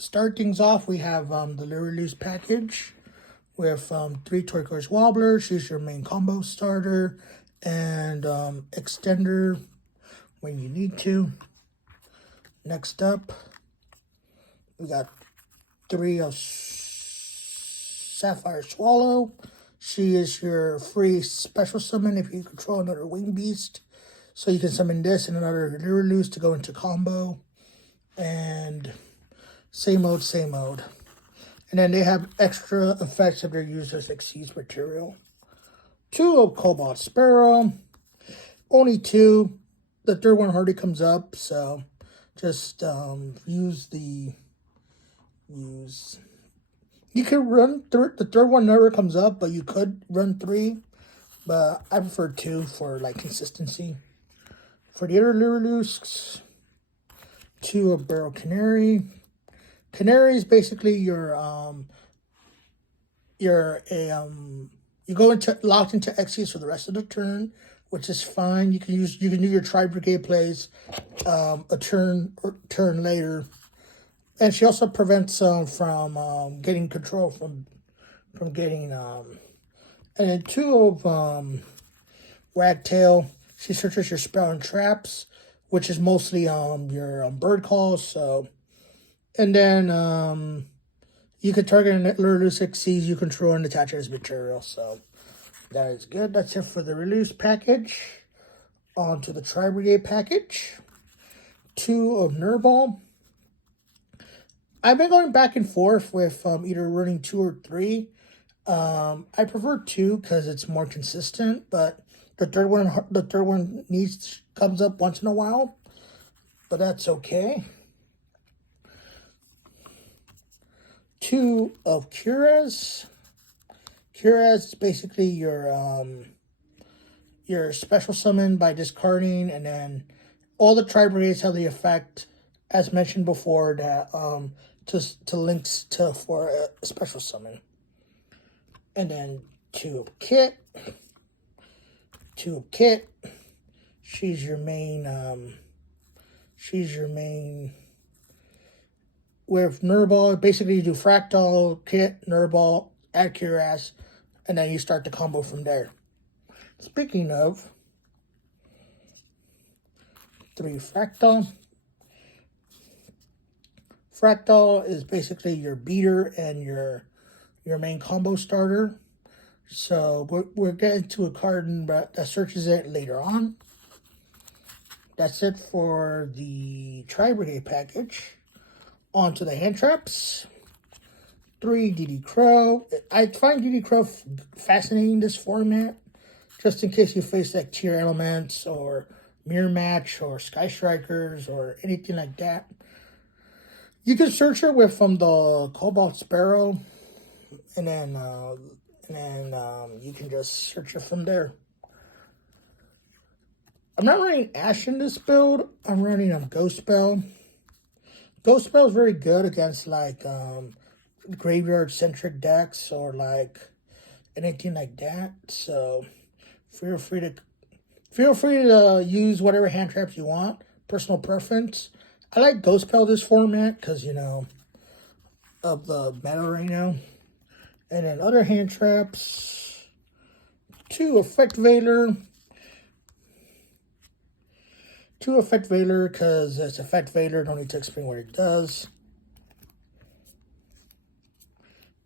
start things off, we have the Lure Loose package with 3 turquoise wobblers. She's your main combo starter and extender when you need to. Next up, we got 3 of Sapphire Swallow. She is your free special summon if you control another wing beast. So you can summon this and another Lure Loose to go into combo. And same mode, same mode. And then they have extra effects if their users exceeds material. 2 of Cobalt Sparrow. Only 2. The third one hardly comes up, so just use. You could run the third one never comes up, but you could run 3. But I prefer 2 for like consistency. For the other Lure Loose, 2 of Barrel Canary. Canary is basically you go into locked into Xyz for the rest of the turn, which is fine. You can do your Tri-Brigade plays a turn later. And she also prevents from getting control from getting and then 2 of Wagtail. She searches your spell and traps, which is mostly your bird calls. So, and then you can target a Lure Loose exceeds you control and attach it as material. So that is good. That's it for the release package. On to the Tri-Brigade package. 2 of Nurball. I've been going back and forth with either running 2 or 3. I prefer 2 because it's more consistent, but the third one comes up once in a while, but that's okay. 2 of Curaz. Curaz is basically your special summon by discarding, and then all the Tri-Brigades have the effect, as mentioned before, that to links to for a special summon. And then 2 of Kit. 2 of Kit. She's your main with Nurball. Basically you do Fractal, Kit, Nurball, add Curaz, and then you start the combo from there. Speaking of 3 Fractal. Fractal is basically your beater and your main combo starter. So we're getting to a card that searches it later on. That's it for the Tri-Brigade package. On to the hand traps. 3 DD Crow. I find DD Crow fascinating, this format. Just in case you face like tier elements or mirror match or Sky Strikers or anything like that. You can search it with the Cobalt Sparrow, and then you can just search it from there. I'm not running Ash in this build. I'm running Ghost Spell. Ghost Spell is very good against like graveyard centric decks or like anything like that. So feel free to use whatever hand traps you want. Personal preference. I like Ghost Spell this format because, you know, of the meta right now. And then other hand traps. 2 Effect Veiler. 2 Effect Veiler because it's Effect Veiler. Don't need to explain what it does.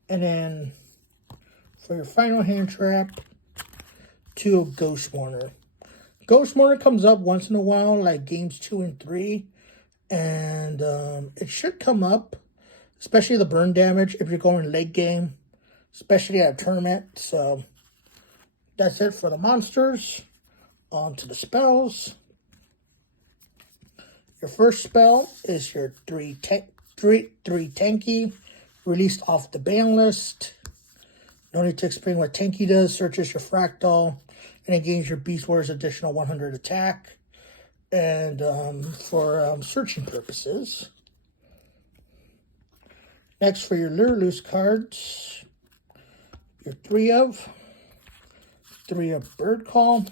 And then for your final hand trap, 2 of Ghost Mourner. Ghost Mourner comes up once in a while, like games 2 and 3. And it should come up, especially the burn damage if you're going late game, especially at a tournament. So that's it for the monsters. On to the spells. Your first spell is your 3 tanky, released off the ban list. No need to explain what tanky does. Searches your fractal, and it gains your Beast Warrior's additional 100 attack. And for searching purposes. Next, for your Lure Loose cards, your 3 of Bird Call.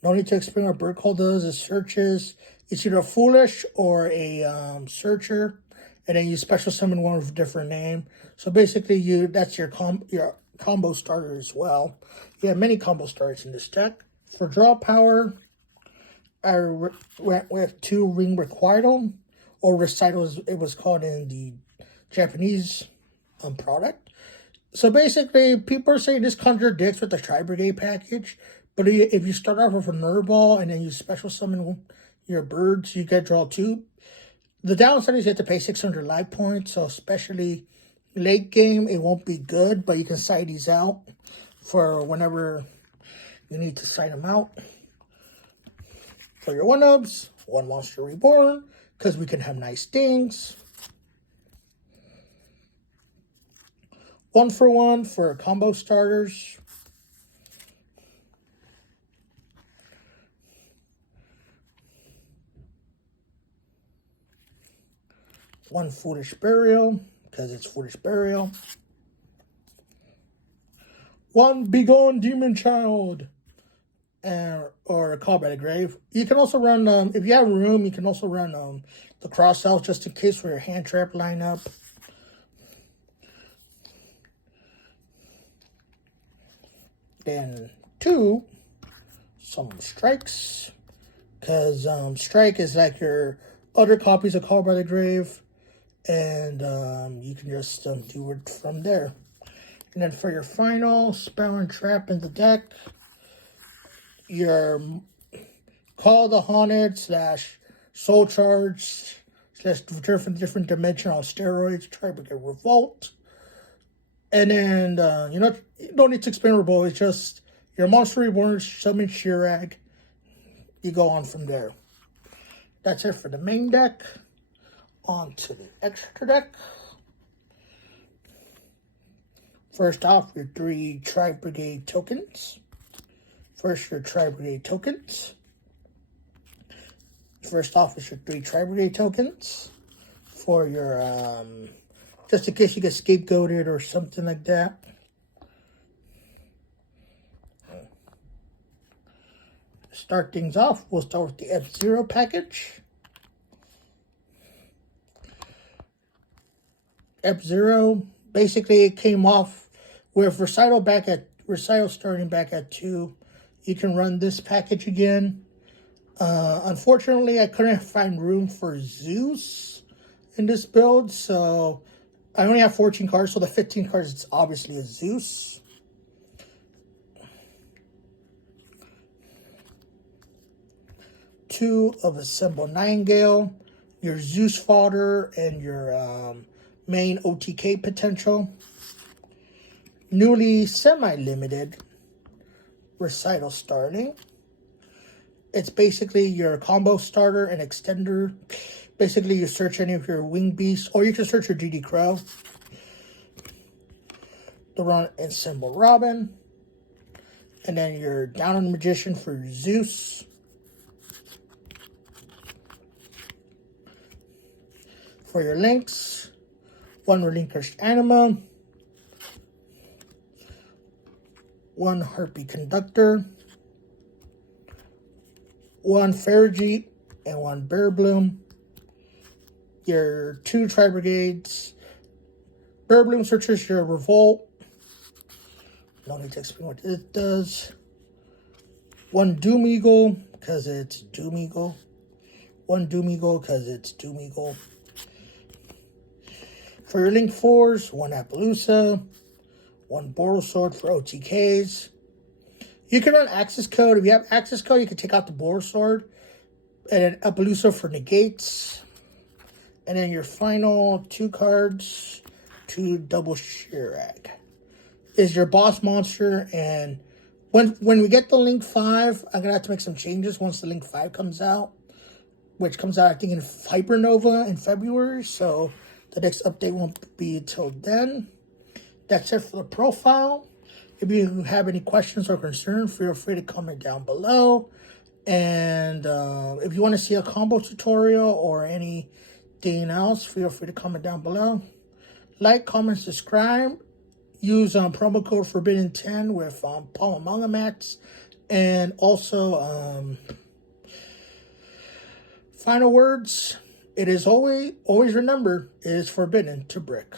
No need to explain what Bird Call does. It searches. It's either a Foolish or a Searcher. and then you special summon one with a different name. So basically, that's your combo starter as well. You have many combo starters in this deck. For draw power, I went with 2 Ring Requital, or Recital as it was called in the Japanese product. So basically, people are saying this contradicts with the Tri-Brigade package, but if you start off with a Nerve Ball and then you special summon your birds, you get draw 2. The downside is you have to pay 600 life points, so especially late game, it won't be good, but you can side these out for whenever you need to side them out. For your 1-ubs, 1 Monster Reborn, because we can have nice things. 1 for 1 for combo starters. One Foolish Burial, because it's Foolish Burial. 1 Begone Demon Child, or a Call by the Grave. You can also run, if you have room, you can also run the Cross Elves just in case for your hand trap lineup. Then 2 Summon Strikes, because Strike is like your other copies of Call by the Grave, and you can just do it from there. And then for your final spell and trap in the deck, your Call the Haunted / Soul Charge / different dimension on steroids, Tri-Brigade Revolt. And then, you don't need to expand Revolt, it's just your Monster Reborn, summon Shirag. You go on from there. That's it for the main deck. On to the extra deck. First off, your 3 Tri-Brigade tokens. First, your Tri-Brigade tokens. First off is your 3 Tri-Brigade tokens. For your, just in case you get scapegoated or something like that. Start things off, we'll start with the F-Zero package. F-Zero, basically it came off with Recital starting back at 2. You can run this package again. Unfortunately, I couldn't find room for Zeus in this build, so I only have 14 cards, so the 15 cards, it's obviously a Zeus. Two of Assemble Nightingale, your Zeus fodder, and your main OTK potential. Newly semi-limited Recital starting. It's basically your combo starter and extender. Basically, you search any of your winged beasts, or you can search your GD Crow. The run and Symbol Robin. And then your Down on the Magician for your Zeus. For your links, 1 Relinquished Anima, 1 Harpy Conductor, 1 Farigite, and 1 Bear Bloom. Your 2 Tri-Brigades. Bear Bloom searches your Revolt. No need to explain what it does. 1 Doom Eagle, because it's Doom Eagle. 1 Doom Eagle, because it's Doom Eagle. For your Link 4s, 1 Appaloosa, 1 Borosword for OTKs. You can run Access Code. If you have Access Code, you can take out the Borosword. And then Appaloosa for negates. And then your final 2 cards, 2 Double Shirag. Is your boss monster. And when we get the Link 5, I'm going to have to make some changes once the Link 5 comes out. Which comes out, I think, in Hypernova in February. So the next update won't be until then. That's it for the profile. If you have any questions or concerns, feel free to comment down below. And if you want to see a combo tutorial or anything else, feel free to comment down below. Like, comment, subscribe. Use promo code Forbidden10 with Palma Manga Mats. And also, final words. It is always remember, it is forbidden to brick.